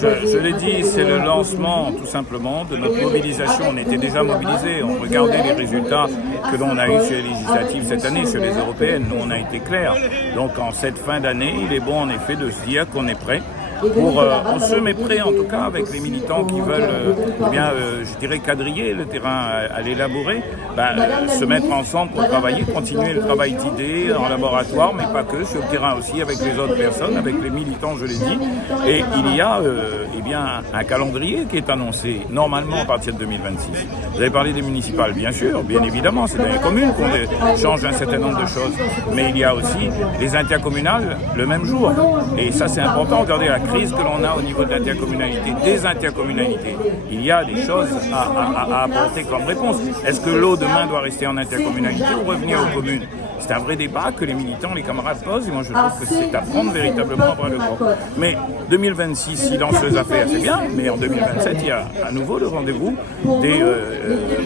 Je l'ai dit, c'est le lancement tout simplement de notre mobilisation. On était déjà mobilisés, on regardait les résultats que l'on a eu sur les législatives cette année, sur les européennes. Nous, on a été clairs. Donc en cette fin d'année, il est bon en effet de se dire qu'on est prêt. On se met prêt en tout cas avec les militants qui veulent je dirais quadriller le terrain à l'élaborer, se mettre ensemble pour travailler, continuer le travail d'idées en laboratoire, mais pas que, sur le terrain aussi avec les autres personnes, avec les militants, je l'ai dit. Et il y a un calendrier qui est annoncé normalement à partir de 2026. Vous avez parlé des municipales, bien sûr, bien évidemment, c'est dans les communes qu'on change un certain nombre de choses, mais il y a aussi les intercommunales le même jour. Et ça c'est important, regardez la crise que l'on a au niveau de l'intercommunalité, des intercommunalités. Il y a des choses à apporter comme réponse. Est-ce que l'eau demain doit rester en intercommunalité ou revenir aux communes? C'est un vrai débat que les militants, les camarades posent, et moi je trouve que c'est à prendre véritablement à bras le corps. Mais 2026, silencieuse affaire, c'est bien, mais en 2027, il y a à nouveau le rendez-vous des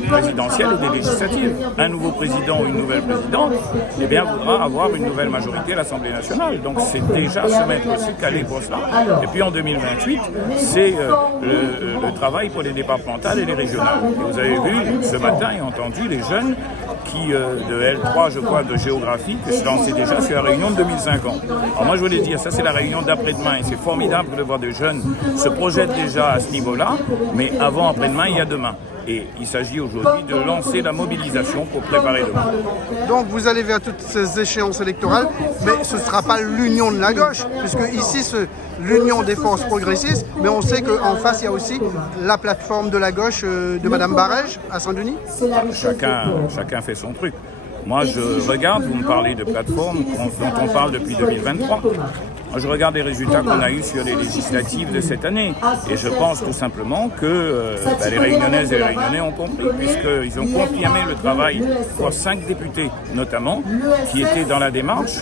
présidentielles et des législatives. Un nouveau président ou une nouvelle présidente, voudra avoir une nouvelle majorité à l'Assemblée nationale. Donc c'est déjà se mettre aussi calé pour cela. Et puis en 2028, c'est le travail pour les départementales et les régionales. Et vous avez vu ce matin et entendu les jeunes qui, de L3, je crois, de géographie, qui se lançaient déjà sur la réunion de 2050. Alors moi, je voulais dire, ça c'est la réunion d'après-demain, et c'est formidable de voir des jeunes se projettent déjà à ce niveau-là, mais avant, après-demain, il y a demain. Et il s'agit aujourd'hui de lancer la mobilisation pour préparer demain. Donc vous allez vers toutes ces échéances électorales, mais ce ne sera pas l'union de la gauche, puisque ici c'est l'union des forces progressistes, mais on sait qu'en face il y a aussi la plateforme de la gauche de Mme Barège à Saint-Denis. Chacun fait son truc. Moi je regarde, vous me parlez de plateforme dont on parle depuis 2023. Moi, je regarde les résultats qu'on a eus sur les législatives de cette année et je pense tout simplement que les Réunionnaises et les Réunionnais ont compris, puisqu'ils ont confirmé le travail pour 5 députés notamment, qui étaient dans la démarche,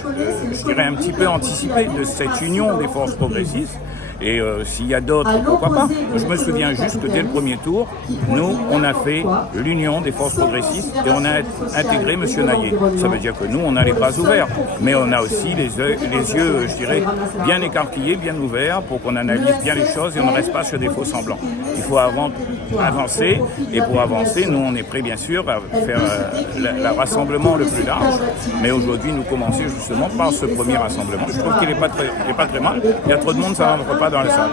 je dirais un petit peu anticipée, de cette union des forces progressistes. Et s'il y a d'autres, pourquoi pas? Je me souviens juste que dès le premier tour, nous, on a fait l'union des forces progressistes et on a intégré M. Naillet. Ça veut dire que nous, on a les bras ouverts, mais on a aussi les yeux, je dirais, bien écarquillés, bien ouverts, pour qu'on analyse bien les choses et on ne reste pas sur des faux semblants. Il faut avancer, et pour avancer, nous, on est prêts, bien sûr, à faire le rassemblement le plus large, mais aujourd'hui, nous commençons justement par ce premier rassemblement. Je trouve qu'il n'est pas très mal. Il y a trop de monde, ça n'entre pas dans la salle.